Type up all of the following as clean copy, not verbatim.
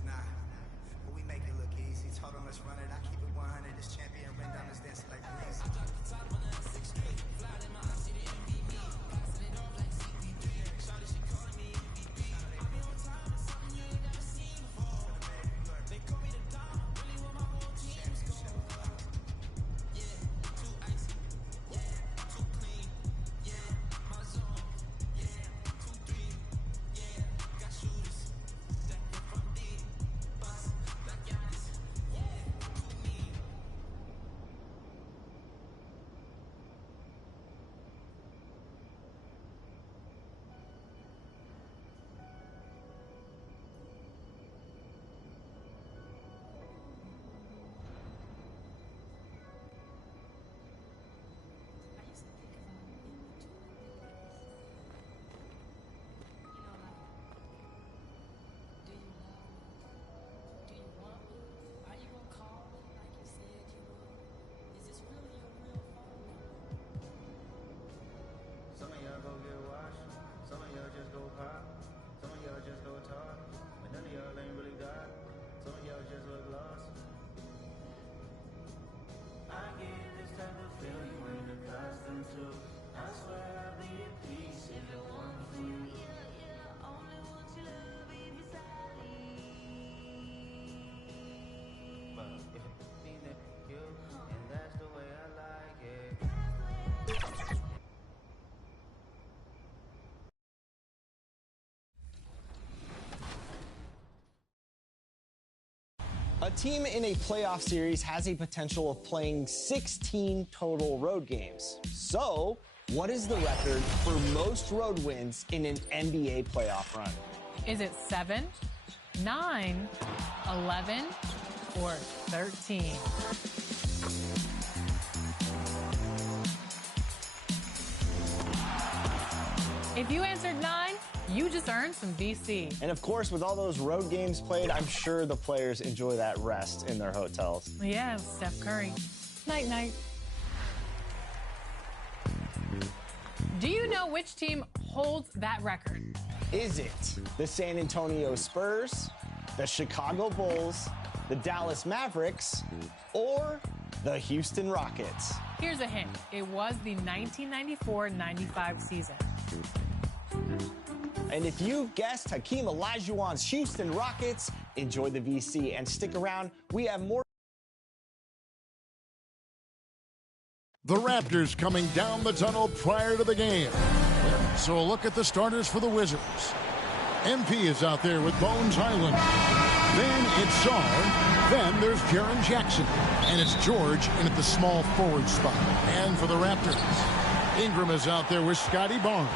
Nah, but we make it look easy. Told him let's run it. I keep it 100. This champion ring diamonds dancing like breezy. A team in a playoff series has a potential of playing 16 total road games. So, what is the record for most road wins in an NBA playoff run? Is it 7, 9, 11, or 13? If you answered 9, you just earned some VC. And of course, with all those road games played, I'm sure the players enjoy that rest in their hotels. Yeah, Steph Curry. Night, night. Do you know which team holds that record? Is it the San Antonio Spurs, the Chicago Bulls, the Dallas Mavericks, or the Houston Rockets? Here's a hint. It was the 1994-95 season. And if you guessed Hakeem Olajuwon's Houston Rockets, enjoy the VC and stick around. We have more. The Raptors coming down the tunnel prior to the game. So a look at the starters for the Wizards. MP is out there with Bones Highland. Then it's Sarr. Then there's Jaren Jackson. And it's George in at the small forward spot. And for the Raptors, Ingram is out there with Scotty Barnes.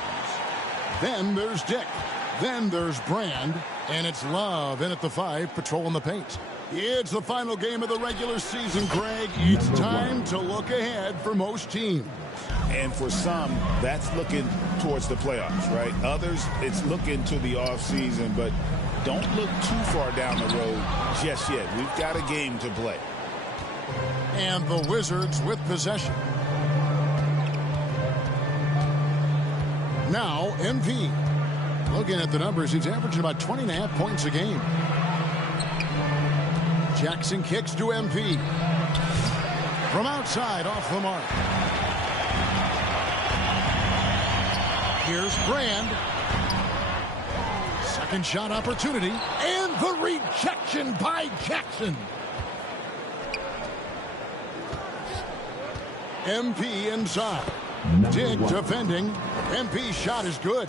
Then there's Dick. Then there's Brand. And it's Love in at the 5, patrolling the paint. It's the final game of the regular season, Greg. It's time to look ahead for most teams. And for some, that's looking towards the playoffs, right? Others, it's looking to the offseason, but don't look too far down the road just yet. We've got a game to play. And the Wizards with possession. Now, MP. Looking at the numbers, he's averaging about 20.5 points a game. Jackson kicks to MP. From outside, off the mark. Here's Brand. Second shot opportunity. And the rejection by Jackson. MP inside. Dick defending. MP's shot is good.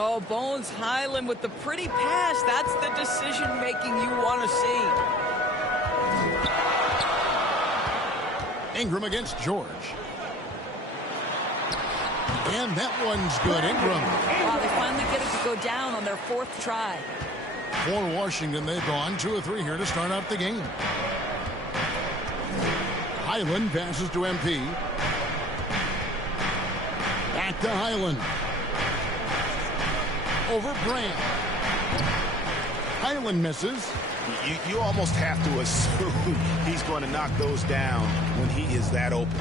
Oh, Bones Highland with the pretty pass. That's the decision-making you want to see. Ingram against George. And that one's good. Ingram. Wow, they finally get it to go down on their 4th try. For Washington, they've gone 2 of 3 here to start out the game. Highland passes to MP. Back to Highland. Over Brand. Highland misses. You almost have to assume he's going to knock those down when he is that open.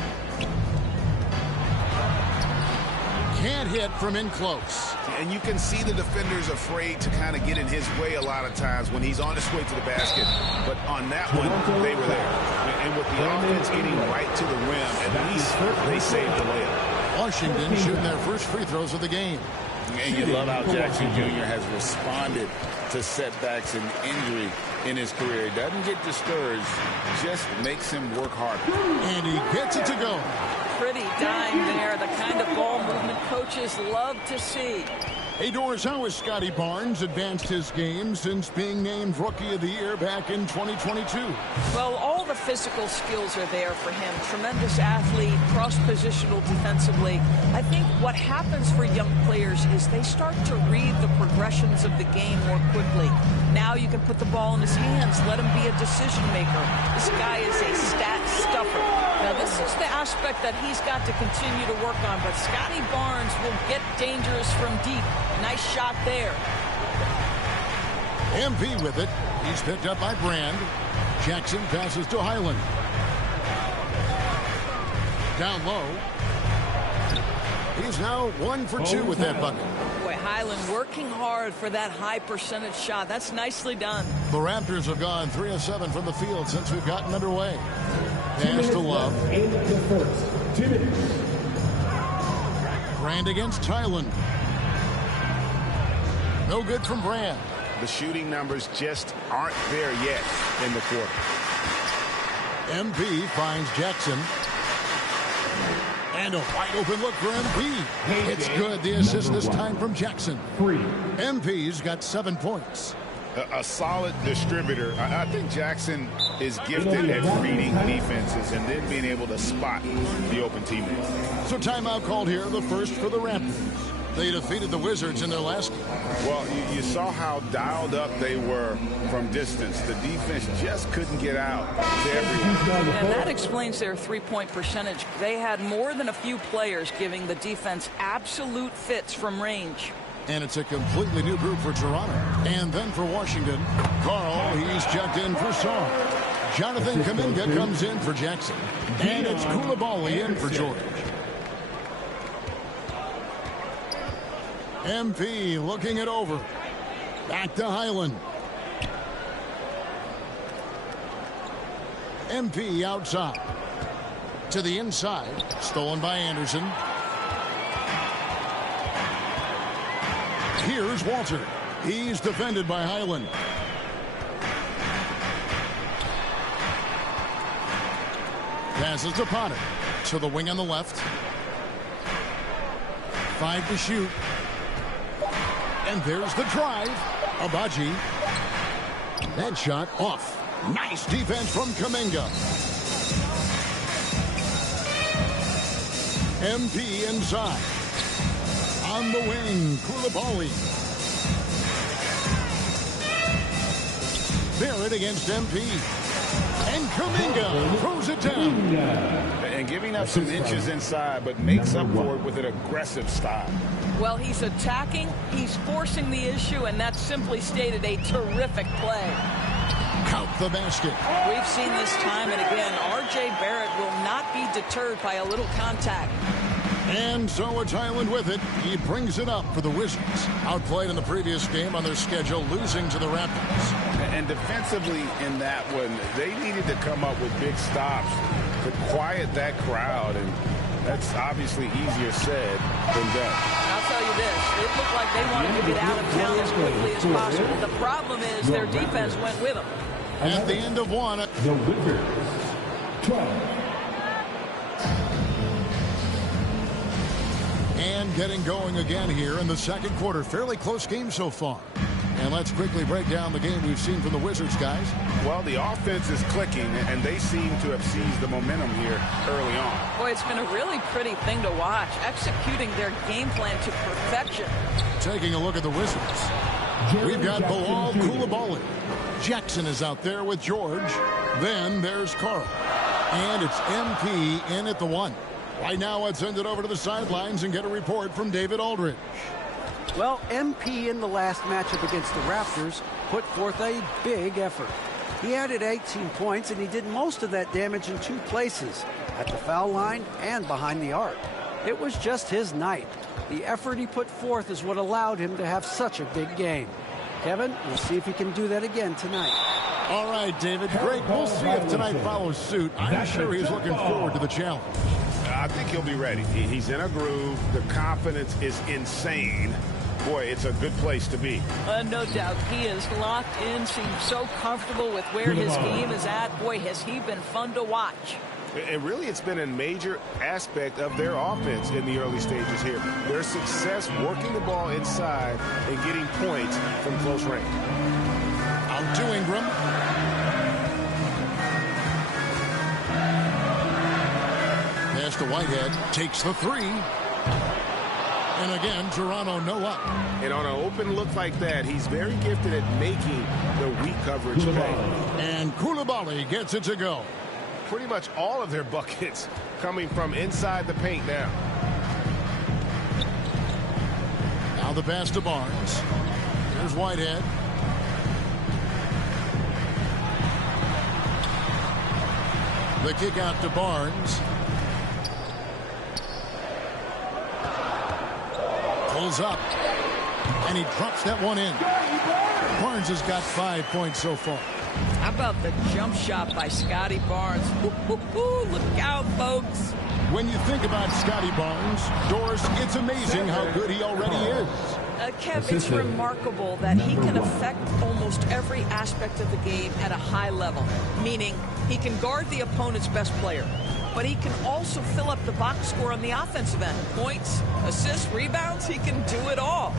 Can't hit from in close. And you can see the defenders afraid to kind of get in his way a lot of times when he's on his way to the basket. But on that one, they were there. And with the offense getting right to the rim, at least they saved the layup. Washington shooting their first free throws of the game. And you love how Jackson Jr. has responded to setbacks and injury in his career. He doesn't get discouraged, just makes him work harder. And he gets it to go. Pretty dime there, the kind of ball movement coaches love to see. Hey, Doris, how has Scotty Barnes advanced his game since being named Rookie of the Year back in 2022? Well, all the physical skills are there for him. Tremendous athlete, cross-positional defensively. I think what happens for young players is they start to read the progressions of the game more quickly. Now you can put the ball in his hands, let him be a decision maker. This guy is a stat stuffer. Now, this is the aspect that he's got to continue to work on, but Scotty Barnes will get dangerous from deep. Nice shot there. MP with it. He's picked up by Brand. Jackson passes to Highland. Down low. He's now 1 for 2 with that bucket. Boy, Highland working hard for that high percentage shot. That's nicely done. The Raptors have gone 3 of 7 from the field since we've gotten underway. Pass to Love. Brand against Highland. No good from Brand. The shooting numbers just aren't there yet in the quarter. MP finds Jackson. And a wide open look for MP. It's good. The assist this time from Jackson. MP's got 7 points. A solid distributor. I think Jackson is gifted at reading defenses and then being able to spot the open teammates. So timeout called here, the first for the Raptors. They defeated the Wizards in their last game. Well, you saw how dialed up they were from distance. The defense just couldn't get out to everyone. And that explains their three-point percentage. They had more than a few players giving the defense absolute fits from range. And it's a completely new group for Toronto. And then for Washington, Carl, he's checked in for Song. Jonathan Kuminga comes in for Jackson. And it's Koulibaly in for George. MP looking it over. Back to Highland. MP outside. To the inside. Stolen by Anderson. Here's Walter. He's defended by Highland. Passes to Potter. To the wing on the left. 5 to shoot. And there's the drive. Abaji. That shot off. Nice defense from Kuminga. MP inside. On the wing, Koulibaly. Barrett against MP. And Kuminga throws it down. And giving up some inches inside, but makes up for it with an aggressive style. Well, he's attacking, he's forcing the issue, and that's simply stated a terrific play. Count the basket. We've seen this time and again. R.J. Barrett will not be deterred by a little contact. And so it's Highland with it. He brings it up for the Wizards. Outplayed in the previous game on their schedule, losing to the Raptors. And defensively in that one, they needed to come up with big stops to quiet that crowd. And that's obviously easier said than done. I'll tell you this, it looked like they wanted to get out of town as quickly as possible. The problem is their defense went with them. At the end of one, the Wizards 12. And And getting going again here in the second quarter. Fairly close game so far. And let's quickly break down the game we've seen from the Wizards, guys. Well, the offense is clicking, and they seem to have seized the momentum here early on. Boy, it's been a really pretty thing to watch, executing their game plan to perfection. Taking a look at the Wizards. We've got Bilal Coulibaly. Jackson is out there with George. Then there's Carl. And it's MP in at the 1. Right now, let's send it over to the sidelines and get a report from David Aldridge. Well, MP in the last matchup against the Raptors put forth a big effort. He added 18 points, and he did most of that damage in 2 places, at the foul line and behind the arc. It was just his night. The effort he put forth is what allowed him to have such a big game. Kevin, we'll see if he can do that again tonight. All right, David. Great. We'll see if tonight follows suit. I'm sure he's looking forward to the challenge. I think he'll be ready. He's in a groove. The confidence is insane. Boy, it's a good place to be. No doubt. He is locked in, seems so comfortable with where his game is at. Boy, has he been fun to watch. And really, it's been a major aspect of their offense in the early stages here. Their success working the ball inside and getting points from close range. Out to Ingram. Pass to Whitehead. Takes the 3. And again, Toronto no up. And on an open look like that, he's very gifted at making the weak coverage pay. And Coulibaly gets it to go. Pretty much all of their buckets coming from inside the paint now. Now the pass to Barnes. Here's Whitehead. The kick out to Barnes. Pulls up. And he drops that one in. Barnes has got 5 points so far. How about the jump shot by Scotty Barnes? Look out, folks. When you think about Scotty Barnes, Doris, it's amazing how good he already is. Kev, it's remarkable that he can affect almost every aspect of the game at a high level, meaning he can guard the opponent's best player, but he can also fill up the box score on the offensive end. Points, assists, rebounds, he can do it all.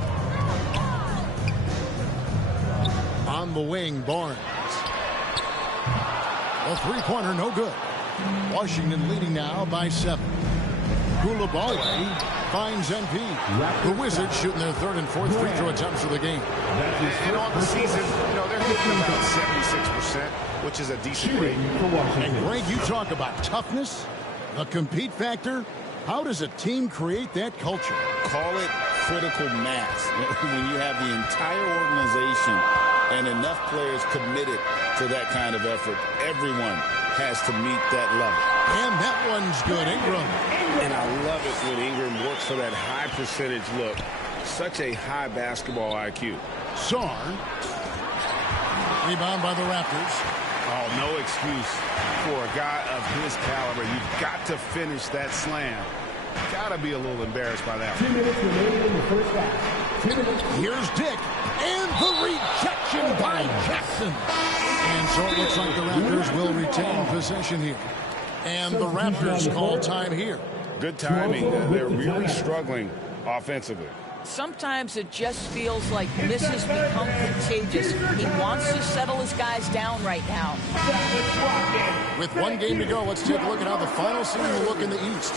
On the wing, Barnes. A three-pointer, no good. Washington leading now by 7. Coulibaly finds MP. The Wizards shooting their 3rd and 4th free throw attempts of the game. And on the season, they're hitting about 76%, which is a decent rate. And Greg, you talk about toughness, the compete factor. How does a team create that culture? Call it critical mass. When you have the entire organization and enough players committed to that kind of effort, everyone has to meet that level. And that one's good. Ingram. And I love it when Ingram works for that high percentage look. Such a high basketball IQ. Sarr. Rebound by the Raptors. Oh, no excuse for a guy of his caliber. You've got to finish that slam. Got to be a little embarrassed by that. 2 minutes remaining in the first half. 2 minutes. Here's Dick. And the rejection by Jackson. And so it looks like the Raptors will retain possession here. And the Raptors call time here. Good timing. They're really struggling offensively. Sometimes it just feels like misses become contagious. He wants to settle his guys down right now. With 1 game to go, let's take a look at how the final season will look in the East.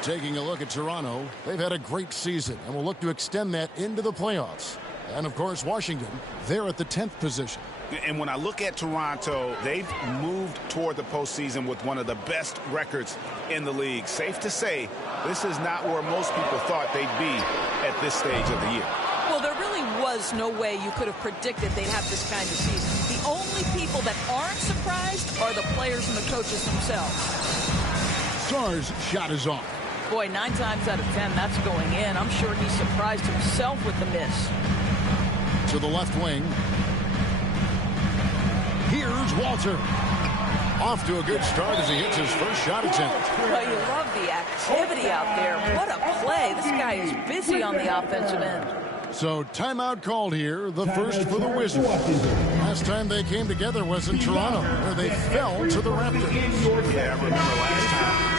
Taking a look at Toronto, they've had a great season and will look to extend that into the playoffs. And, of course, Washington, they're at the 10th position. And when I look at Toronto, they've moved toward the postseason with one of the best records in the league. Safe to say, this is not where most people thought they'd be at this stage of the year. Well, there really was no way you could have predicted they'd have this kind of season. The only people that aren't surprised are the players and the coaches themselves. Sarr's shot is off. Boy, 9 times out of 10, that's going in. I'm sure he's surprised himself with the miss. To the left wing. Here's Walter. Off to a good start as he hits his first shot attempt. Well, you love the activity out there. What a play. This guy is busy on the offensive end. So timeout called here, the first for the Wizards. Last time they came together was in Toronto, where they fell to the Raptors. Yeah, I remember last time.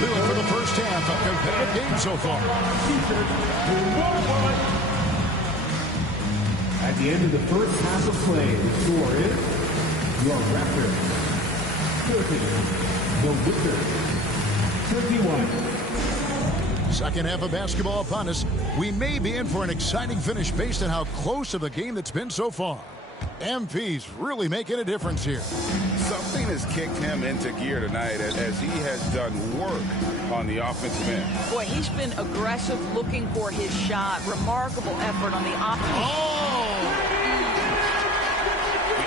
do it for the first half of competitive game so far. At the end of the first half of play, the score is your Raptors 30, the Wizards 31. Second half of basketball upon us. We may be in for an exciting finish based on how close of a game that's been so far. MP's really making a difference here. Something has kicked him into gear tonight as he has done work on the offensive end. Boy, he's been aggressive looking for his shot. Remarkable effort on the offense.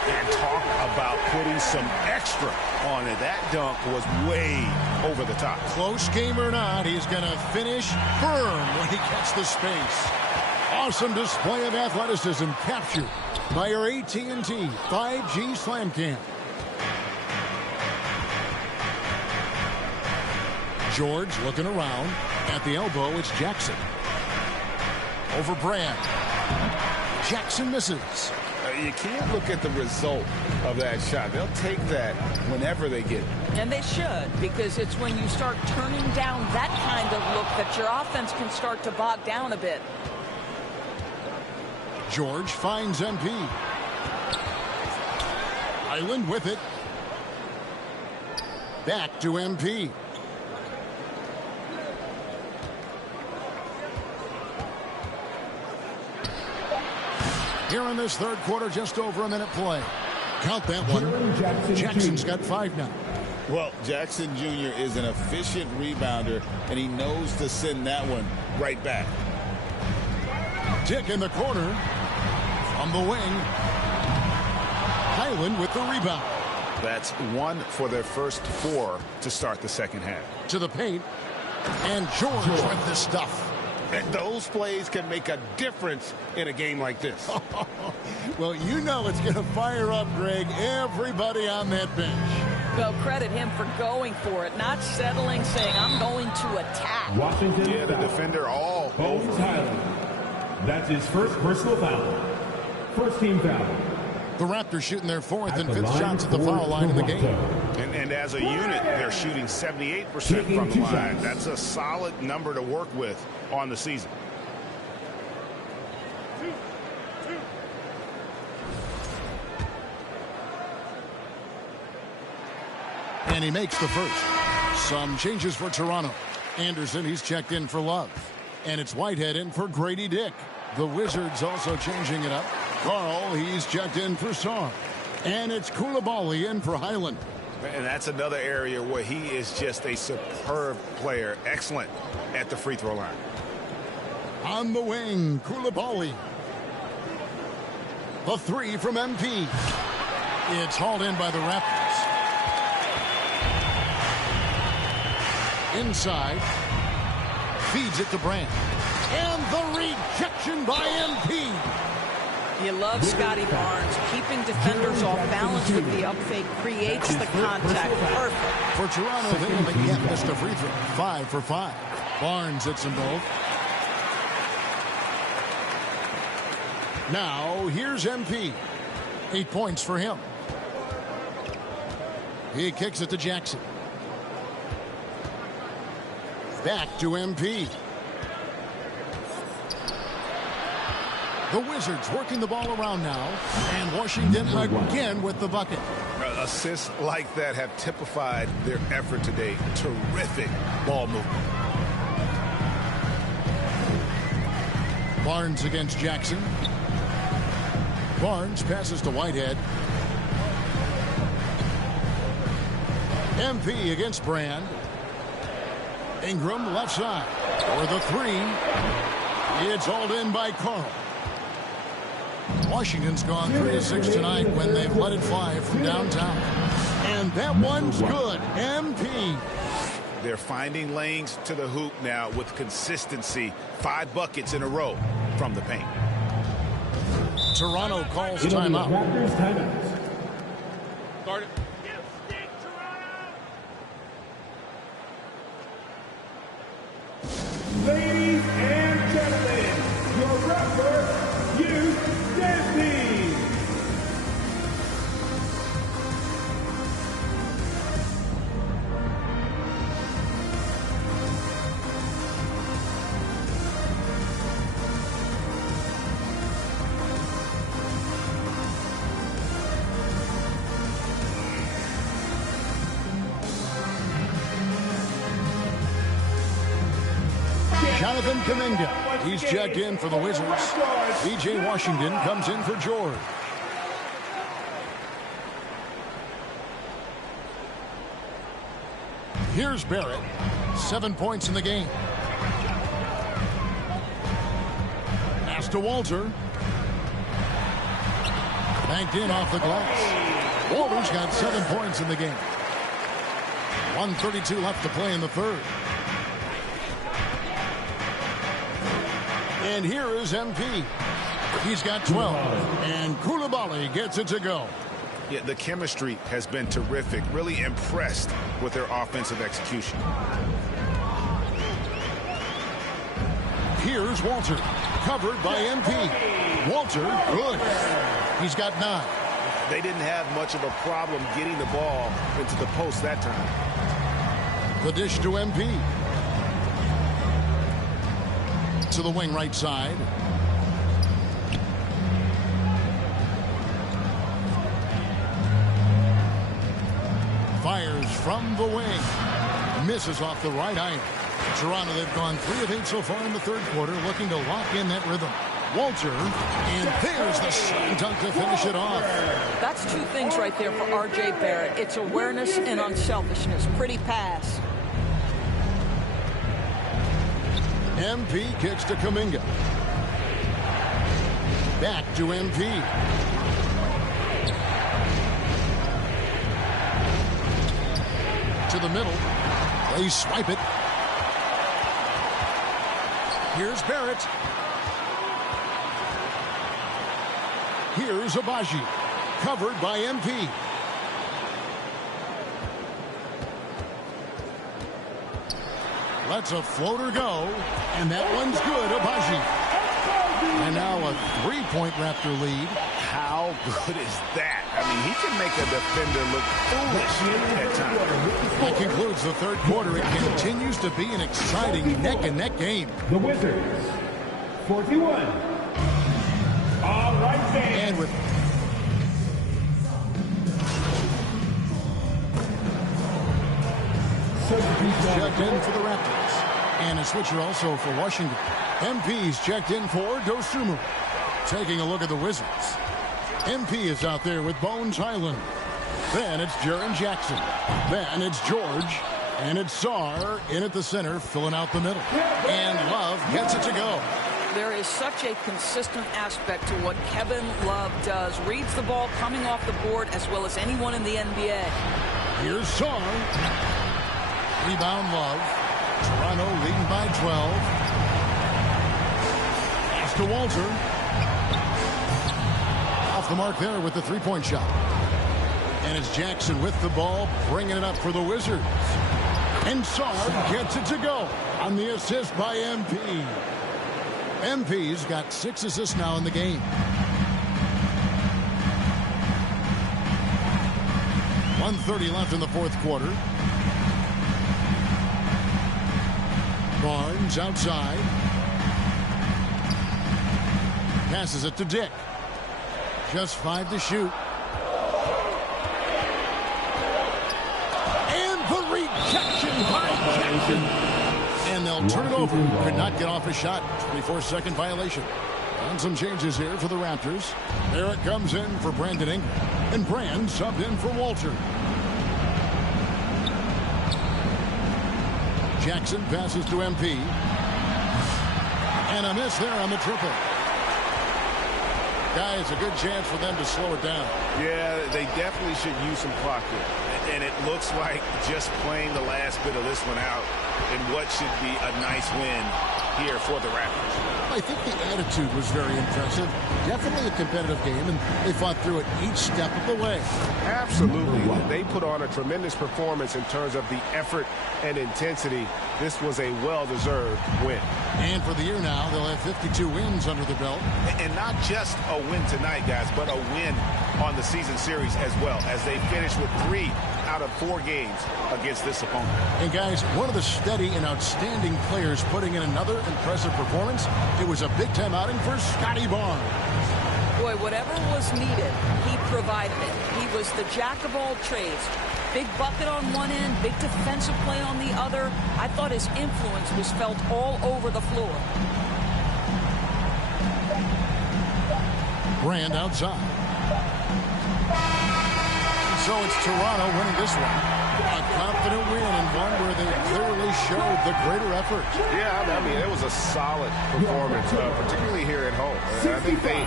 And talk about putting some extra on it. That dunk was way over the top. Close game or not, he's going to finish firm when he gets the space. Awesome display of athleticism captured by our AT&T 5G Slam Cam. George looking around. At the elbow, it's Jackson. Over Brand. Jackson misses. You can't look at the result of that shot. They'll take that whenever they get it. And they should, because it's when you start turning down that kind of look that your offense can start to bog down a bit. George finds MP. Island with it. Back to MP. Here in this third quarter, just over a minute play. Count that one. Jackson's got 5 now. Well, Jackson Jr. is an efficient rebounder, and he knows to send that one right back. Dick in the corner. From the wing. Highland with the rebound. That's 1 for their first 4 to start the second half. To the paint. And George with the stuff. And those plays can make a difference in a game like this. Well, you know it's going to fire up, Greg, everybody on that bench. Well, credit him for going for it, not settling, saying, I'm going to attack. Washington. Yeah, the defender all over. Highland. That's his first personal foul. First team foul. The Raptors shooting their 4th and 5th shots at the foul line in the game. And as a unit, they're shooting 78% from the line. That's a solid number to work with on the season. And he makes the first. Some changes for Toronto. Anderson, he's checked in for Love. And it's Whitehead in for Grady Dick. The Wizards also changing it up. Carl, he's checked in for Sarr. And it's Koulibaly in for Highland. And that's another area where he is just a superb player. Excellent at the free throw line. On the wing, Koulibaly. The 3 from MP. It's hauled in by the Raptors. Inside. Feeds it to Brand. And the rejection by MP. You love Scotty Barnes. Keeping defenders off balance with the up fake creates the contact. Perfect. For Toronto, they haven't yet missed a free throw. 5 for 5. Barnes hits them both. Now, here's MP. 8 points for him. He kicks it to Jackson. Back to MP. The Wizards working the ball around now. And Washington again with the bucket. Assists like that have typified their effort today. Terrific ball movement. Barnes against Jackson. Barnes passes to Whitehead. MP against Brand. Ingram left side for the 3. It's hauled in by Carl. Washington's gone 3 of 6 tonight when they've let it fly from downtown. And that one's good. MP. They're finding lanes to the hoop now with consistency. 5 buckets in a row from the paint. Toronto calls timeout. Raptors timeout. Start it. Ladies and gentlemen, your Raptors youth dance team. Jonathan Kuminga. He's checked in for the Wizards. B.J. Washington comes in for George. Here's Barrett. 7 points in the game. Pass to Walter. Banked in off the glass. Walter's got 7 points in the game. 1:32 left to play in the third. And here is MP. He's got 12. And Koulibaly gets it to go. Yeah, the chemistry has been terrific. Really impressed with their offensive execution. Here's Walter. Covered by MP. Walter, good. He's got 9. They didn't have much of a problem getting the ball into the post that time. The dish to MP. To the wing right side. Fires from the wing. Misses off the right iron. Toronto, they've gone 3 of 8 so far in the third quarter, looking to lock in that rhythm. Walter, and there's the slam dunk to finish it off. That's 2 things right there for R.J. Barrett. It's awareness and unselfishness. Pretty pass. MP kicks to Kuminga. Back to MP. To the middle. They swipe it. Here's Barrett. Here's Abaji. Covered by MP. Lets a floater go. And that one's good, Abaji. And now a 3-point Raptor lead. How good is that? I mean, he can make a defender look foolish at times. That concludes the third quarter. It continues to be an exciting neck-and-neck game. The Wizards, 41. All right, then. And with checked in for the Raptors. And a switcher also for Washington. MP's checked in for Dosunmu. Taking a look at the Wizards. MP is out there with Bones Highland. Then it's Jaren Jackson. Then it's George. And it's Sarr in at the center, filling out the middle. And Love gets it to go. There is such a consistent aspect to what Kevin Love does. Reads the ball coming off the board as well as anyone in the NBA. Here's Sarr. Rebound Love. Toronto leading by 12. Pass to Walter. Off the mark there with the 3-point shot. And it's Jackson with the ball, bringing it up for the Wizards. And Sarr gets it to go on the assist by MP. MP's got 6 assists now in the game. .130 left in the fourth quarter. Barnes outside. Passes it to Dick. Just 5 to shoot. And the rejection by Jackson. And they'll turn it over. Could not get off a shot. 24-second violation. And some changes here for the Raptors. There it comes in for Brandon Ingram. And Brand subbed in for Walter. Jackson passes to MP. And a miss there on the triple. Guys, a good chance for them to slow it down. Yeah, they definitely should use some clock here. And it looks like just playing the last bit of this one out in what should be a nice win here for the Raptors. I think the attitude was very impressive. Definitely a competitive game, and they fought through it each step of the way. Absolutely. They put on a tremendous performance in terms of the effort and intensity. This was a well-deserved win. And for the year now, they'll have 52 wins under the belt. And not just a win tonight, guys, but a win on the season series as well, as they finish with 3 out of 4 games against this opponent. And guys, one of the steady and outstanding players putting in another impressive performance. It was a big-time outing for Scotty Barnes. Boy, whatever was needed, he provided it. He was the jack of all trades. Big bucket on one end, big defensive play on the other. I thought his influence was felt all over the floor. Brand outside. So it's Toronto winning this one. A confident win and one where they clearly showed the greater effort. Yeah, I mean, it was a solid performance, particularly here at home. I think they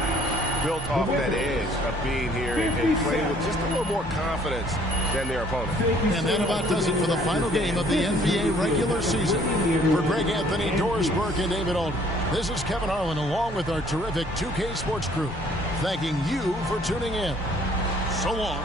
built off that edge of being here and playing with just a little more confidence than their opponent. And that about does it for the final game of the NBA regular season. For Greg Anthony, Doris Burke, and David Alden, this is Kevin Harlan along with our terrific 2K Sports crew, thanking you for tuning in. So long.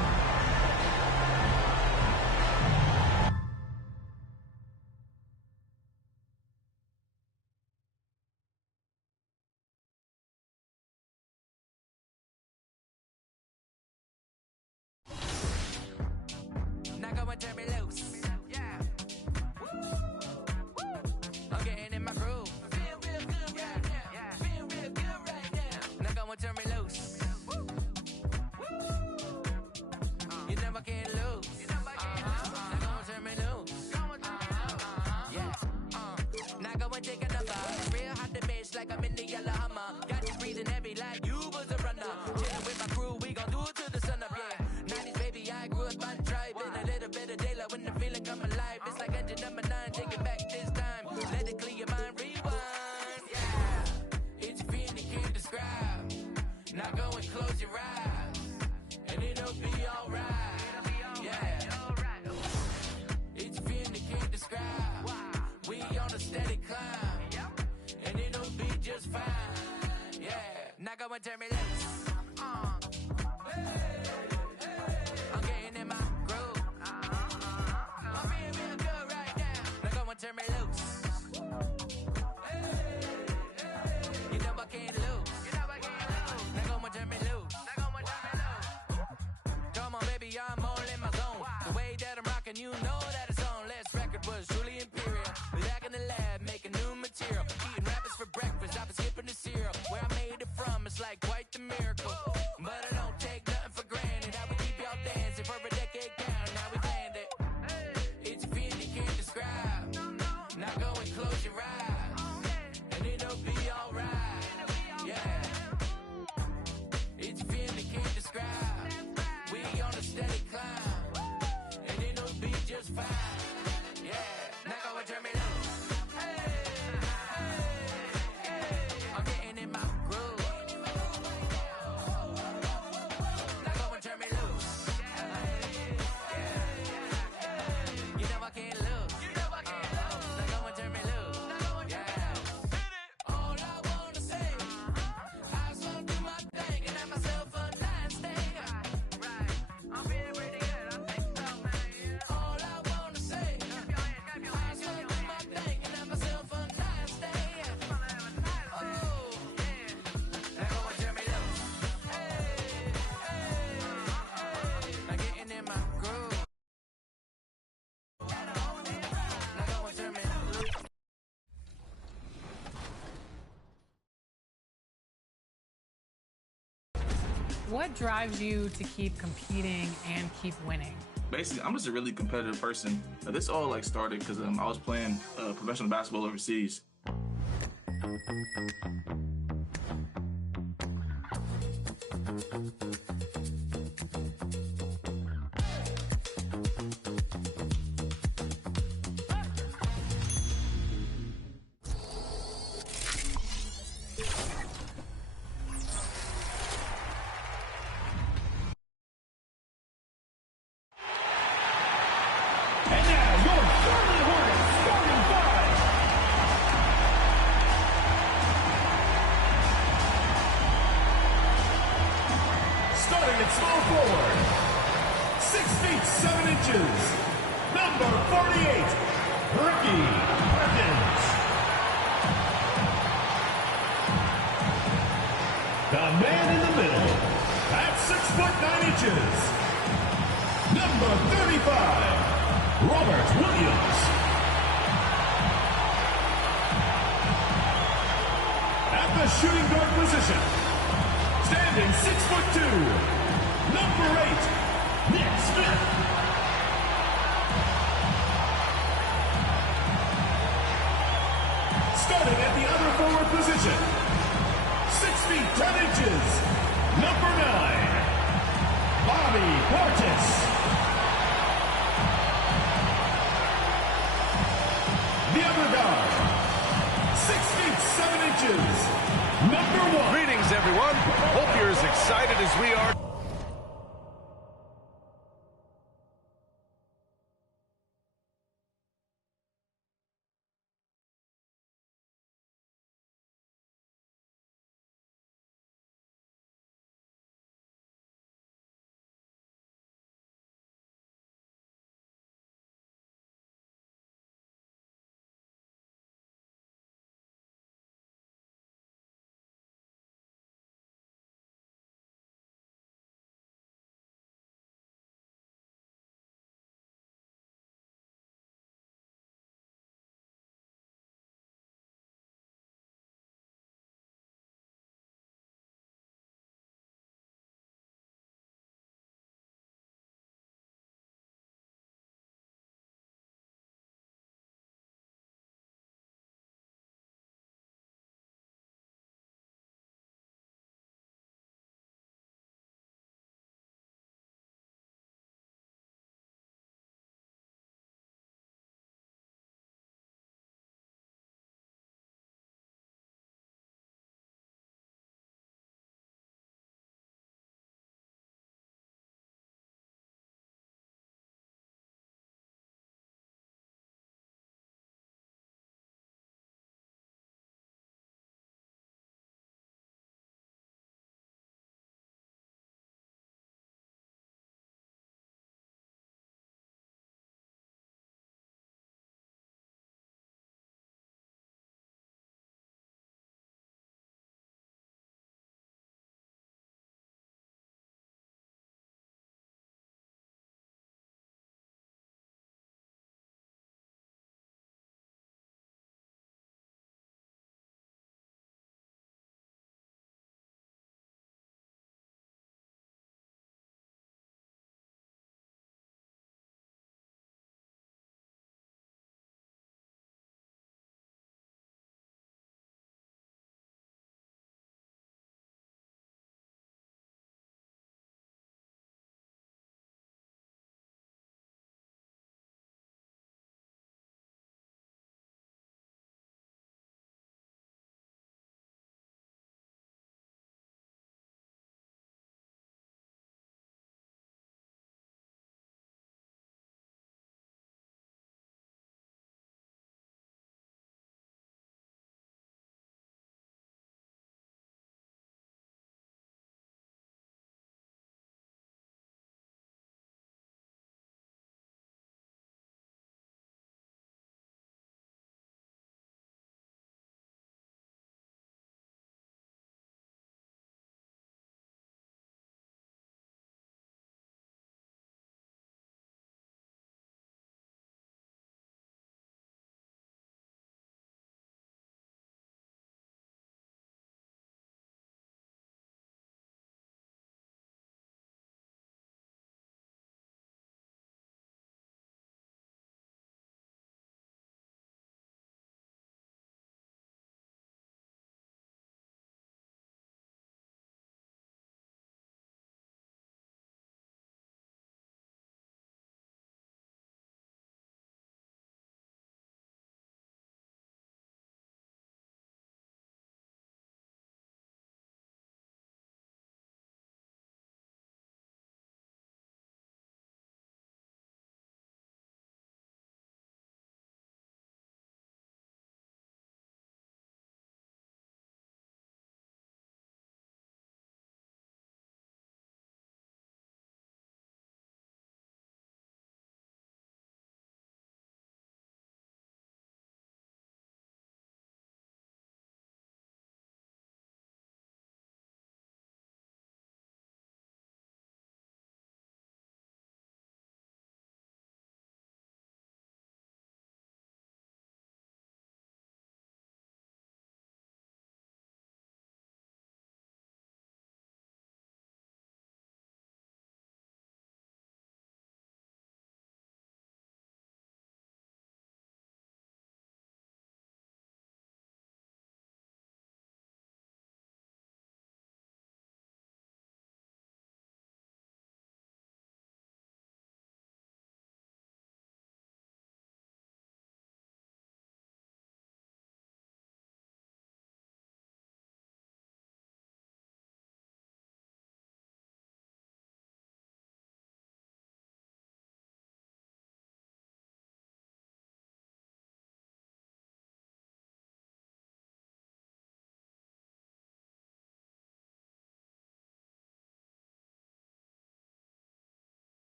What drives you to keep competing and keep winning? Basically, I'm just a really competitive person. This all started because I was playing professional basketball overseas. forward position, 6 feet 10 inches, number 9, Bobby Portis. The other guard, 6 feet 7 inches, number 1. Greetings, everyone. Hope you're as excited as we are.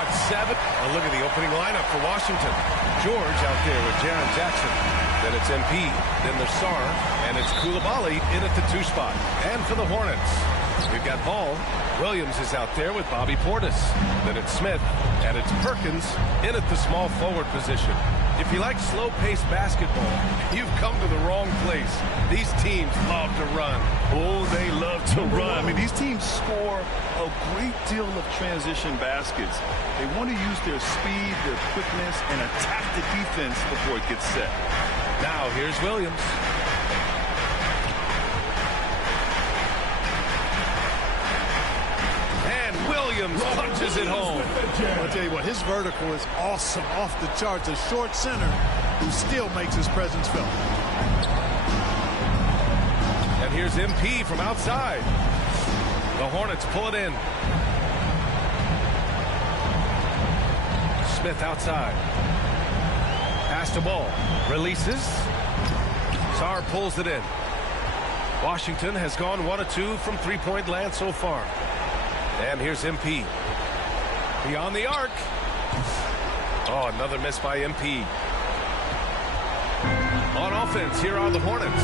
Quad 7. Look at the opening lineup for Washington. George out there with Jaren Jackson. Then it's MP, then there's Sarr, and it's Coulibaly in at the 2 spot. And for the Hornets, we've got Ball. Williams is out there with Bobby Portis. Then it's Smith, and it's Perkins in at the small forward position. If you like slow-paced basketball, you've come to the wrong place. These teams love to run. Oh, they love to run. I mean, these teams score a great deal of transition baskets. They want to use their speed, their quickness, and attack the defense before it gets set. Now, here's Williams. And Williams punches it home. I'll tell you what, his vertical is awesome, off the charts. A short center who still makes his presence felt. And here's MP from outside. The Hornets pull it in. Smith outside. Pass to Ball. Releases. Sarr pulls it in. Washington has gone 1 of 2 from three-point land so far. And here's MP. Beyond the arc. Oh, another miss by MP. On offense, here are the Hornets.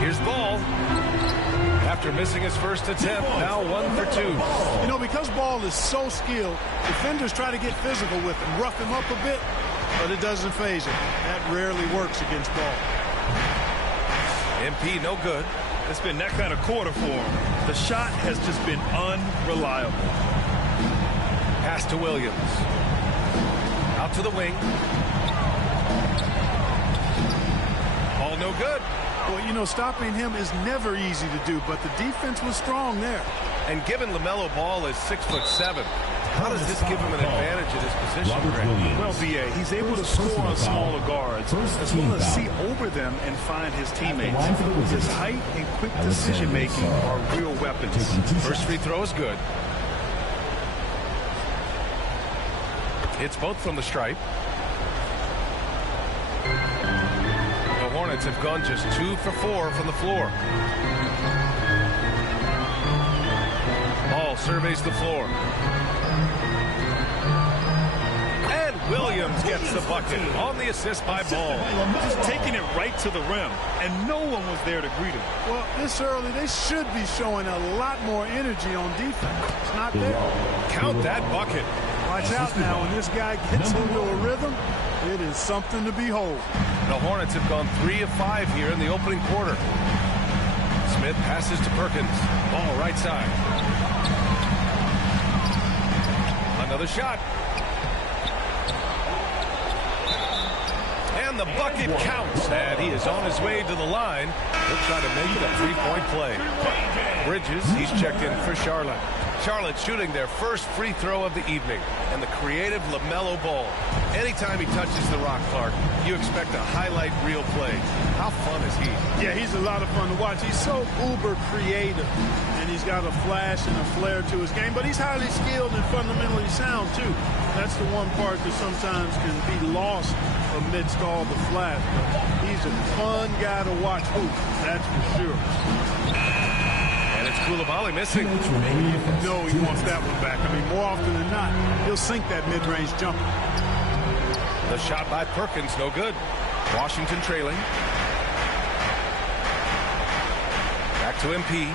Here's Ball. After missing his first attempt, now 1 for 2. You know, because Ball is so skilled, defenders try to get physical with him, rough him up a bit, but it doesn't phase him. That rarely works against Ball. MP no good. It's been that kind of quarter for him. The shot has just been unreliable. Pass to Williams. Out to the wing. All no good. Well, you know, stopping him is never easy to do, but the defense was strong there. And given LaMelo Ball is 6'7", how does this give him an advantage in his position, Greg? Well, B.A., he's able to score on smaller guards, as well as see over them and find his teammates. His height and quick decision-making are real weapons. First free throw is good. It's both from the stripe. The Hornets have gone just 2 for 4 from the floor. Ball surveys the floor. And Williams gets the bucket on the assist by Ball. Just taking it right to the rim, and no one was there to greet him. Well, this early, they should be showing a lot more energy on defense. It's not there. Count that bucket. Watch out now. When this guy gets into a rhythm, it is something to behold. The Hornets have gone 3 of 5 here in the opening quarter. Smith passes to Perkins. Ball right side. Another shot. And the bucket counts. And he is on his way to the line. He'll try to make it a 3-point play. Bridges, he's checked in for Charlotte. Charlotte shooting their first free throw of the evening. And the creative LaMelo Ball. Anytime he touches the rock, Clark, you expect a highlight reel play. How fun is he? Yeah, he's a lot of fun to watch. He's so uber creative. And he's got a flash and a flair to his game. But he's highly skilled and fundamentally sound, too. That's the one part that sometimes can be lost amidst all the flash. But he's a fun guy to watch hoop, that's for sure. And it's Coulibaly missing. No, he wants that one back. I mean, more often than not, he'll sink that mid-range jumper. The shot by Perkins, no good. Washington trailing. Back to MP.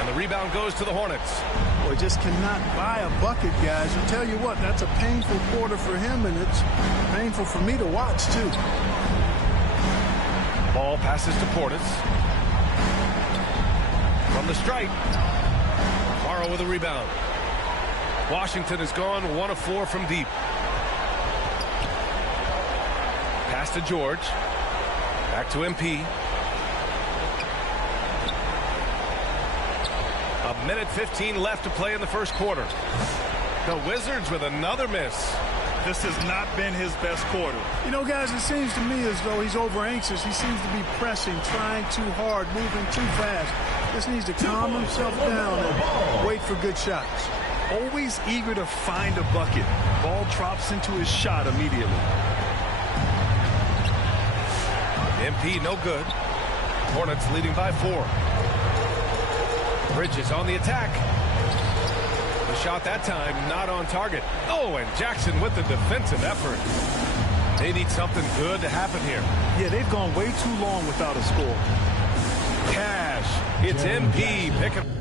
And the rebound goes to the Hornets. Boy, just cannot buy a bucket, guys. I'll tell you what, that's a painful quarter for him, and it's painful for me to watch, too. Ball passes to Portis. From the stripe. Morrow with a rebound. Washington has gone 1 of 4 from deep. Pass to George. Back to MP. A minute 15 left to play in the first quarter. The Wizards with another miss. This has not been his best quarter. You know, guys, it seems to me as though he's over anxious. He seems to be pressing, trying too hard, moving too fast. Just needs to calm himself down and wait for good shots. Always eager to find a bucket. Ball drops into his shot immediately. MP no good. Hornets leading by 4. Bridges on the attack. The shot that time not on target. Oh, and Jackson with the defensive effort. They need something good to happen here. Yeah, they've gone way too long without a score. Cash. It's MP picking.